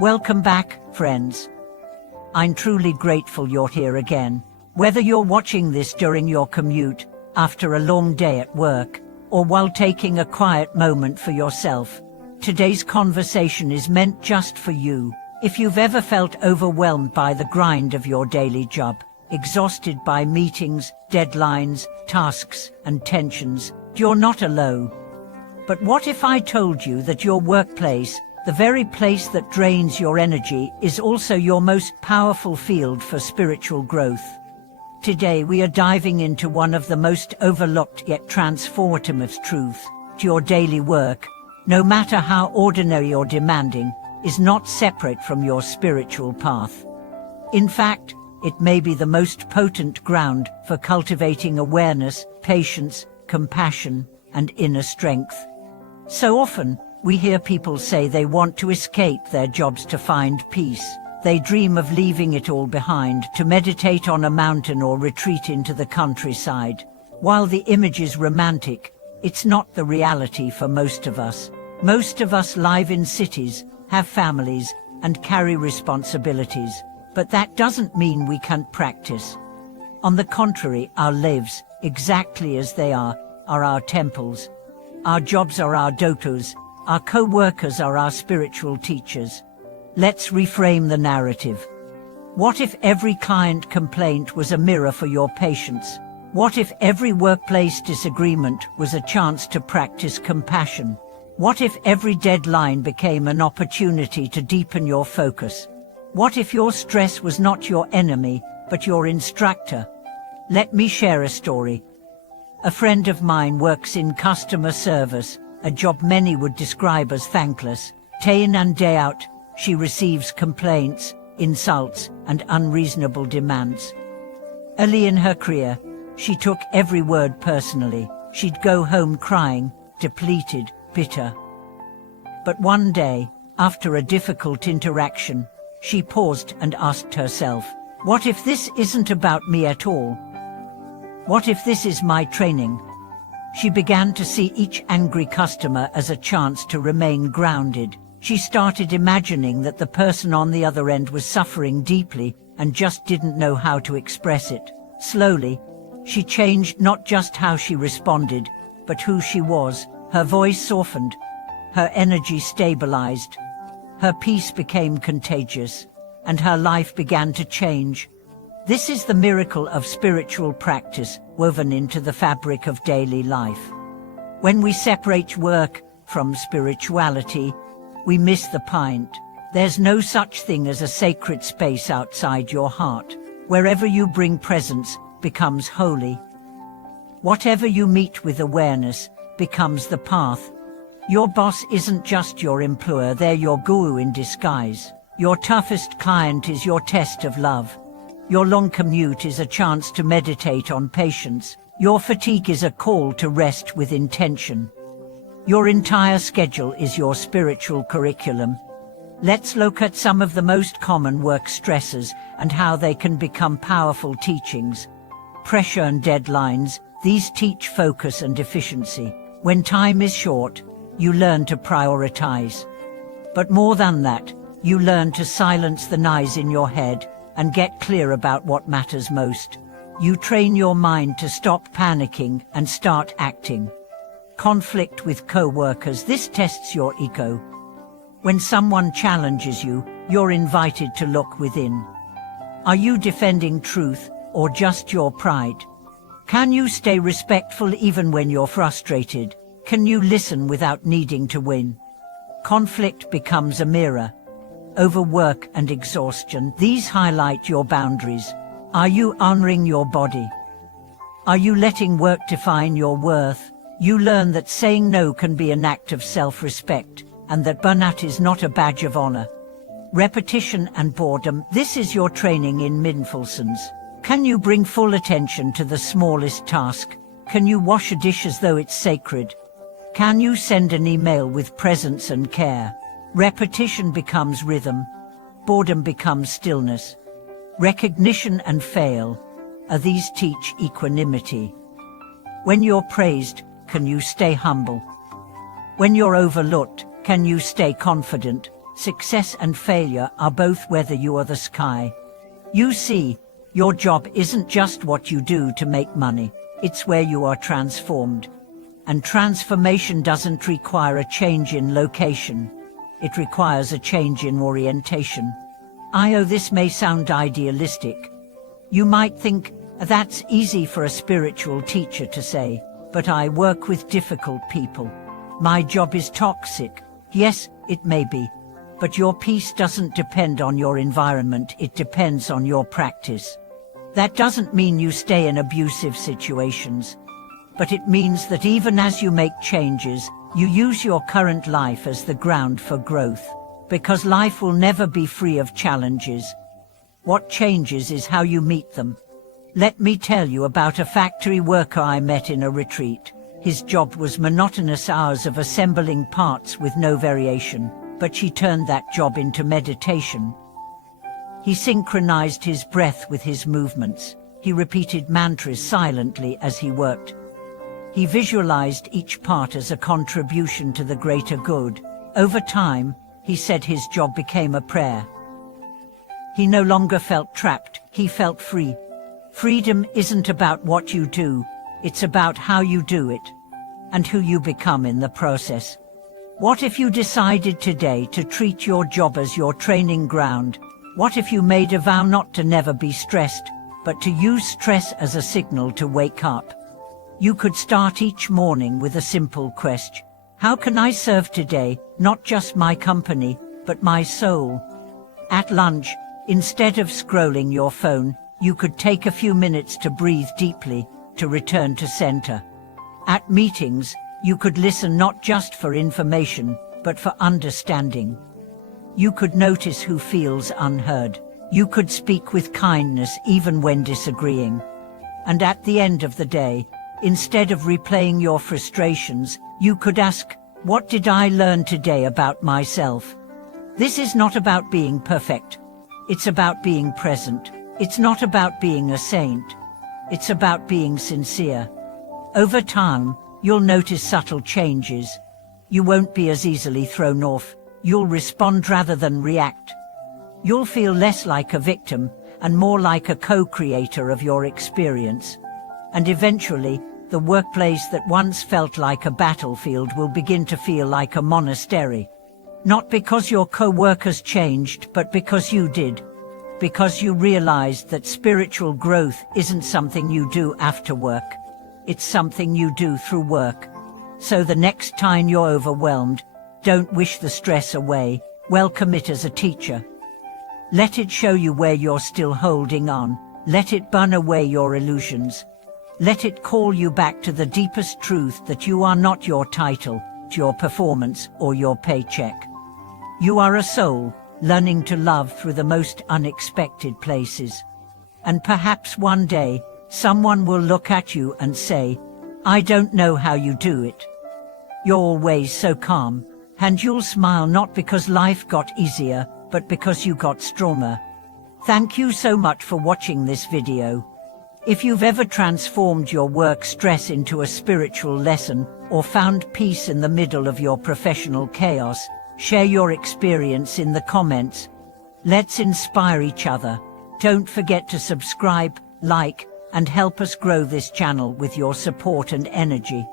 Welcome back, friends. I'm truly grateful you're here again. Whether you're watching this during your commute, after a long day at work, or while taking a quiet moment for yourself, today's conversation is meant just for you. If you've ever felt overwhelmed by the grind of your daily job, exhausted by meetings, deadlines, tasks, and tensions, you're not alone. But what if I told you that your workplace, the very place that drains your energy, is also your most powerful field for spiritual growth? Today we are diving into one of the most overlooked yet transformative truths. Your daily work, no matter how ordinary or demanding, is not separate from your spiritual path. In fact, it may be the most potent ground for cultivating awareness, patience, compassion, and inner strength. So often, we hear people say they want to escape their jobs to find peace. They dream of leaving it all behind, to meditate on a mountain or retreat into the countryside. While the image is romantic, it's not the reality for most of us. Most of us live in cities, have families, and carry responsibilities. But that doesn't mean we can't practice. On the contrary, our lives, exactly as they are our temples. Our jobs are our dotos. Our co-workers are our spiritual teachers. Let's reframe the narrative. What if every client complaint was a mirror for your patience? What if every workplace disagreement was a chance to practice compassion? What if every deadline became an opportunity to deepen your focus? What if your stress was not your enemy, but your instructor? Let me share a story. A friend of mine works in customer service, a job many would describe as thankless. Day in and day out, she receives complaints, insults, and unreasonable demands. Early in her career, she took every word personally. She'd go home crying, depleted, bitter. But one day, after a difficult interaction, she paused and asked herself, what if this isn't about me at all? What if this is my training? She began to see each angry customer as a chance to remain grounded. She started imagining that the person on the other end was suffering deeply and just didn't know how to express it. Slowly, she changed not just how she responded, but who she was. Her voice softened, her energy stabilized, her peace became contagious, and her life began to change. This is the miracle of spiritual practice woven into the fabric of daily life. When we separate work from spirituality, we miss the point. There's no such thing as a sacred space outside your heart. Wherever you bring presence becomes holy. Whatever you meet with awareness becomes the path. Your boss isn't just your employer, they're your guru in disguise. Your toughest client is your test of love. Your long commute is a chance to meditate on patience. Your fatigue is a call to rest with intention. Your entire schedule is your spiritual curriculum. Let's look at some of the most common work stressors and how they can become powerful teachings. Pressure and deadlines, these teach focus and efficiency. When time is short, you learn to prioritize. But more than that, you learn to silence the noise in your head and get clear about what matters most. You train your mind to stop panicking and start acting. Conflict with co-workers, this tests your ego. When someone challenges you, you're invited to look within. Are you defending truth or just your pride? Can you stay respectful even when you're frustrated? Can you listen without needing to win? Conflict becomes a mirror. Overwork and exhaustion, these highlight your boundaries. Are you honoring your body? Are you letting work define your worth? You learn that saying no can be an act of self-respect, and that burnout is not a badge of honor. Repetition and boredom, this is your training in mindfulness. Can you bring full attention to the smallest task? Can you wash a dish as though it's sacred? Can you send an email with presence and care? Repetition becomes rhythm. Boredom becomes stillness. Recognition and fail, these teach equanimity. When you're praised, can you stay humble? When you're overlooked, can you stay confident? Success and failure are both whether you are the sky. You see, your job isn't just what you do to make money, it's where you are transformed. And transformation doesn't require a change in location. It requires a change in orientation. This may sound idealistic. You might think, that's easy for a spiritual teacher to say, but I work with difficult people. My job is toxic. Yes, it may be. But your peace doesn't depend on your environment, it depends on your practice. That doesn't mean you stay in abusive situations. But it means that even as you make changes, you use your current life as the ground for growth. Because life will never be free of challenges. What changes is how you meet them. Let me tell you about a factory worker I met in a retreat. His job was monotonous hours of assembling parts with no variation, but she turned that job into meditation. He synchronized his breath with his movements. He repeated mantras silently as he worked. He visualized each part as a contribution to the greater good. Over time, he said his job became a prayer. He no longer felt trapped, he felt free. Freedom isn't about what you do, it's about how you do it, and who you become in the process. What if you decided today to treat your job as your training ground? What if you made a vow not to never be stressed, but to use stress as a signal to wake up? You could start each morning with a simple question. How can I serve today, not just my company, but my soul? At lunch, instead of scrolling your phone, you could take a few minutes to breathe deeply, to return to center. At meetings, you could listen not just for information, but for understanding. You could notice who feels unheard. You could speak with kindness even when disagreeing. And at the end of the day, instead of replaying your frustrations, you could ask, what did I learn today about myself? This is not about being perfect. It's about being present. It's not about being a saint. It's about being sincere. Over time, you'll notice subtle changes. You won't be as easily thrown off. You'll respond rather than react. You'll feel less like a victim and more like a co-creator of your experience. And eventually, the workplace that once felt like a battlefield will begin to feel like a monastery. Not because your co-workers changed, but because you did. Because you realized that spiritual growth isn't something you do after work. It's something you do through work. So the next time you're overwhelmed, don't wish the stress away, welcome it as a teacher. Let it show you where you're still holding on. Let it burn away your illusions. Let it call you back to the deepest truth that you are not your title, your performance, or your paycheck. You are a soul, learning to love through the most unexpected places. And perhaps one day, someone will look at you and say, I don't know how you do it. You're always so calm, and you'll smile not because life got easier, but because you got stronger. Thank you so much for watching this video. If you've ever transformed your work stress into a spiritual lesson, or found peace in the middle of your professional chaos, share your experience in the comments. Let's inspire each other. Don't forget to subscribe, like, and help us grow this channel with your support and energy.